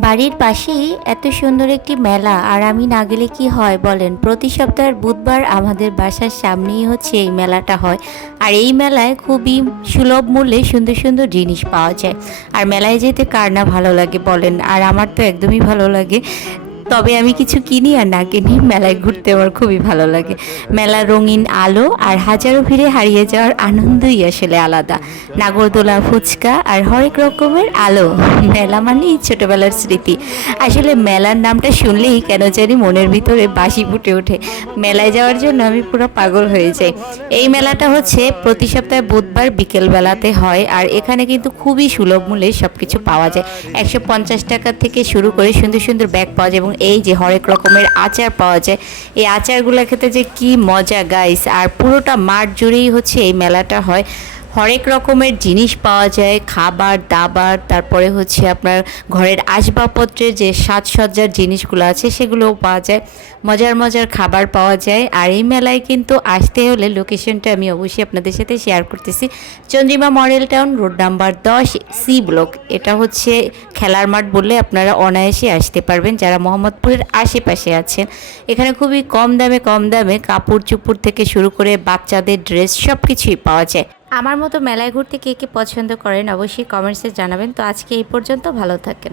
বাড়ির পাশেই এত সুন্দর একটি মেলা, আর আমি না গেলে কি হয় বলেন? প্রতি সপ্তাহের বুধবার আমাদের বাসার সামনেই হচ্ছে এই মেলাটা হয়। আর এই মেলায় খুবই সুলভ মূল্যে সুন্দর সুন্দর জিনিস পাওয়া যায়। আর মেলায় যেতে কার না ভালো লাগে বলেন? আর আমার তো একদমই ভালো লাগে। তবে আমি কিছু কিনি আর না কিনি, মেলায় ঘুরতে আমার খুবই ভালো লাগে। মেলার রঙিন আলো আর হাজারো ভিড়ে হারিয়ে যাওয়ার আনন্দই আসলে আলাদা। নাগরদোলা, ফুচকা আর হরেক রকমের আলো, মেলা মানেই ছোটবেলার স্মৃতি। আসলে মেলার নামটা শুনলেই কেন জানি মনের ভিতরে বাসি ফুটে ওঠে। মেলায় যাওয়ার জন্য আমি পুরো পাগল হয়ে যাই। এই মেলাটা হচ্ছে প্রতি সপ্তাহে বুধবার বিকেল বেলাতে হয়, আর এখানে কিন্তু খুবই সুলভ মূল্যে সব কিছু পাওয়া যায়। 150 টাকা থেকে শুরু করে সুন্দর সুন্দর ব্যাগ পাওয়া যায়, এবং এই যে হরেক রকমের আচার পাওয়া যায়। এই আচারগুলো খেতে যে কি মজা গাইস! আর পুরোটা মাঠ জুড়েই হচ্ছে এই মেলাটা হয়। হরেক রকমের জিনিস পাওয়া যায়, খাবার দাবার, তারপরে হচ্ছে আপনার ঘরের আসবাবপত্রের যে সাজসজ্জার জিনিসগুলো আছে সেগুলোও পাওয়া যায়। মজার মজার খাবার পাওয়া যায়। আর এই মেলায় কিন্তু আসতে হলে লোকেশনটা আমি অবশ্যই আপনাদের সাথে শেয়ার করতেছি। Chandrima model town, road number 10, C block. এটা হচ্ছে খেলার মাঠ বললে আপনারা অনায়াসে আসতে পারবেন যারা মোহাম্মদপুরের আশেপাশে আছেন। এখানে খুবই কম দামে কাপড় চোপড় থেকে শুরু করে বাচ্চাদের ড্রেস সব কিছুই পাওয়া যায়। আমার মতো মেলায় ঘুরতে কে কে পছন্দ করেন অবশ্যই কমেন্টসে জানাবেন। তো আজকে এই পর্যন্ত, ভালো থাকেন।